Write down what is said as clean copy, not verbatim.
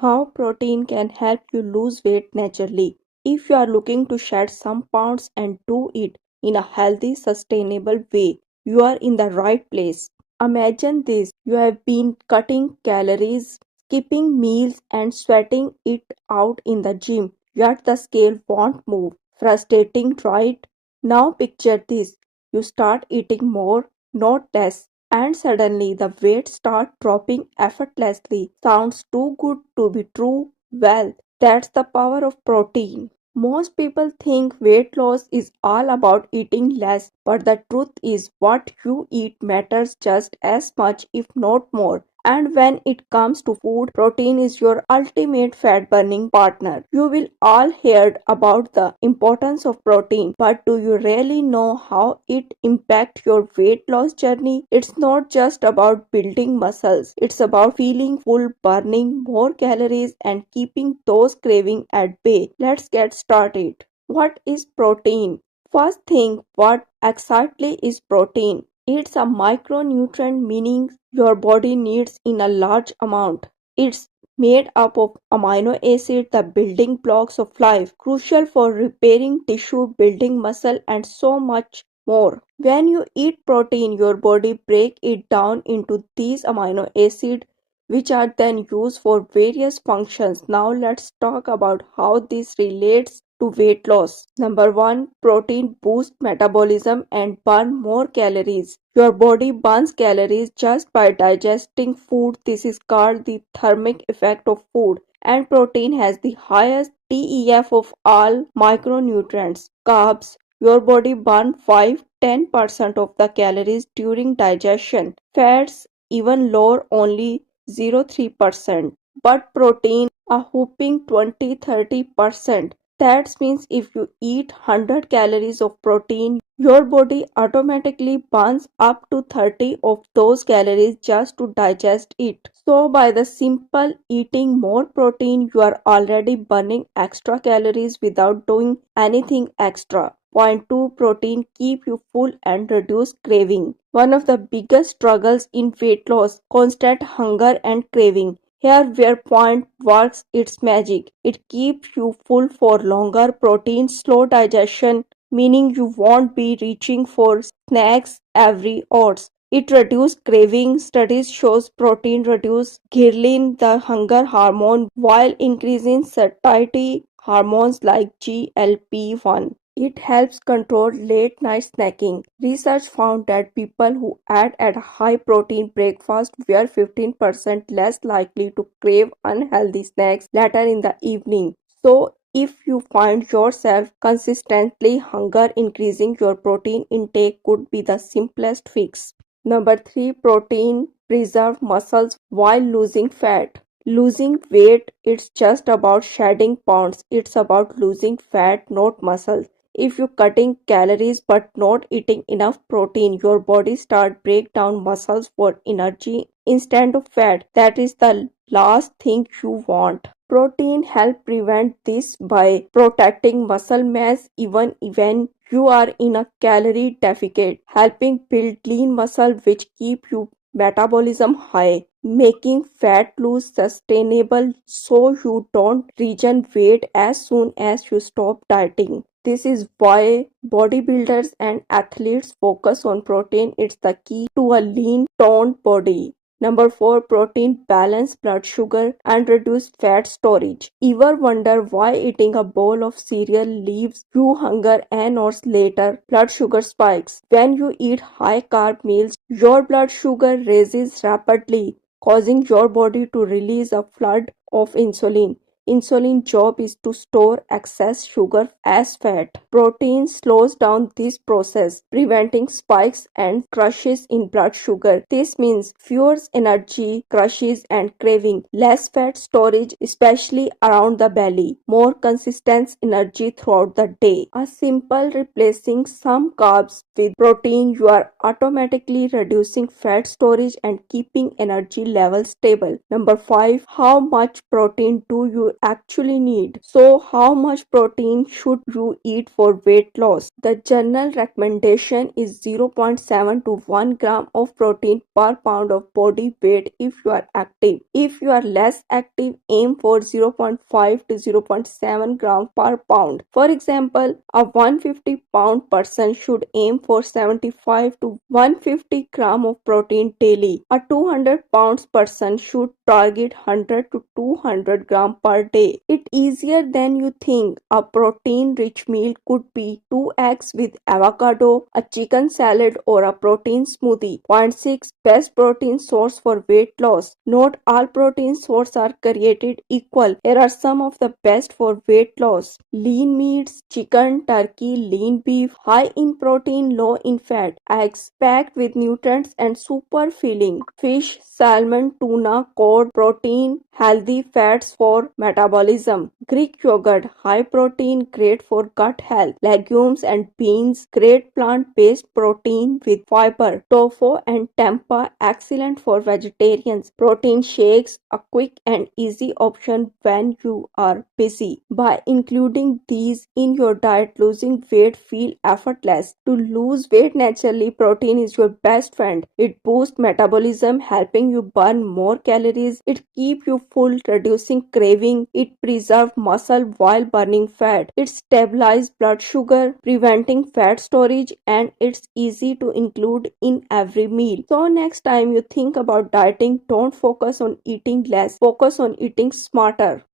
How protein can help you lose weight naturally. If you are looking to shed some pounds and do it in a healthy, sustainable way, you are in the right place. Imagine this: you have been cutting calories, skipping meals, and sweating it out in the gym, yet the scale won't move. Frustrating, right? Now picture this: you start eating more, not less, and suddenly the weight starts dropping effortlessly. Sounds too good to be true? Well, that's the power of protein. Most people think weight loss is all about eating less, but the truth is what you eat matters just as much, if not more. And when it comes to food, protein is your ultimate fat burning partner. You will all heard about the importance of protein, but do you really know how it impacts your weight loss journey? It's not just about building muscles, it's about feeling full, burning more calories, and keeping those cravings at bay. Let's get started. What is protein? First thing, what exactly is protein? It's a micronutrient, meaning your body needs in a large amount. It's made up of amino acids, the building blocks of life, crucial for repairing tissue, building muscle, and so much more. When you eat protein, your body breaks it down into these amino acids, which are then used for various functions. Now let's talk about how this relates to weight loss. Number 1, protein boosts metabolism and burn more calories. Your body burns calories just by digesting food. This is called the thermic effect of food. And protein has the highest TEF of all micronutrients. Carbs. Your body burns 5-10% of the calories during digestion. Fats even lower, only 0.3%. But protein a whopping 20-30%. That means if you eat 100 calories of protein, your body automatically burns up to 30 of those calories just to digest it. So by the simple eating more protein, you are already burning extra calories without doing anything extra. Point 2, protein keep you full and reduce craving. One of the biggest struggles in weight loss, constant hunger and craving. Here where point works its magic. It keeps you full for longer. Protein slow digestion, meaning you won't be reaching for snacks every hour. It reduces craving. Studies shows protein reduce ghrelin, the hunger hormone, while increasing satiety hormones like GLP-1. It helps control late night snacking. Research found that people who ate a high protein breakfast were 15% less likely to crave unhealthy snacks later in the evening. So, if you find yourself consistently hunger, increasing your protein intake could be the simplest fix. Number 3, protein preserve muscles while losing fat. Losing weight, it's just about shedding pounds. It's about losing fat, not muscles. If you're cutting calories but not eating enough protein, your body start break down muscles for energy instead of fat. That is the last thing you want. Protein help prevent this by protecting muscle mass even when you are in a calorie deficit, helping build lean muscle which keep your metabolism high, making fat loss sustainable so you don't regain weight as soon as you stop dieting. This is why bodybuilders and athletes focus on protein. It's the key to a lean, toned body. Number 4, protein balance blood sugar and reduce fat storage. Ever wonder why eating a bowl of cereal leaves you hunger and hours later? Blood sugar spikes. When you eat high carb meals, your blood sugar rises rapidly, causing your body to release a flood of insulin. Insulin job is to store excess sugar as fat. Protein slows down this process, preventing spikes and crashes in blood sugar. This means fewer energy crashes and craving, less fat storage, especially around the belly, more consistent energy throughout the day. A simple replacing some carbs with protein, you are automatically reducing fat storage and keeping energy levels stable. Number 5, how much protein do you actually need. So, how much protein should you eat for weight loss? The general recommendation is 0.7 to 1 gram of protein per pound of body weight if you are active. If you are less active, aim for 0.5 to 0.7 gram per pound. For example, a 150 pound person should aim for 75 to 150 gram of protein daily. A 200 pounds person should target 100 to 200 gram per day. It's easier than you think. A protein rich meal could be 2 eggs with avocado, a chicken salad, or a protein smoothie. Point 6. Best protein source for weight loss. Not all protein sources are created equal. Here are some of the best for weight loss. Lean meats, chicken, turkey, lean beef, high in protein, low in fat. Eggs packed with nutrients and super filling. Fish, salmon, tuna, cod, protein, healthy fats for metabolism. Greek yogurt, high protein, great for gut health. Legumes and beans, great plant-based protein with fiber. Tofu and tempeh, excellent for vegetarians. Protein shakes, a quick and easy option when you are busy. By including these in your diet, losing weight feel effortless. To lose weight naturally, protein is your best friend. It boosts metabolism, helping you burn more calories. It keeps you full, reducing craving. It preserves muscle while burning fat. It stabilizes blood sugar, preventing fat storage, and it's easy to include in every meal. So next time you think about dieting, don't focus on eating less, focus on eating smarter.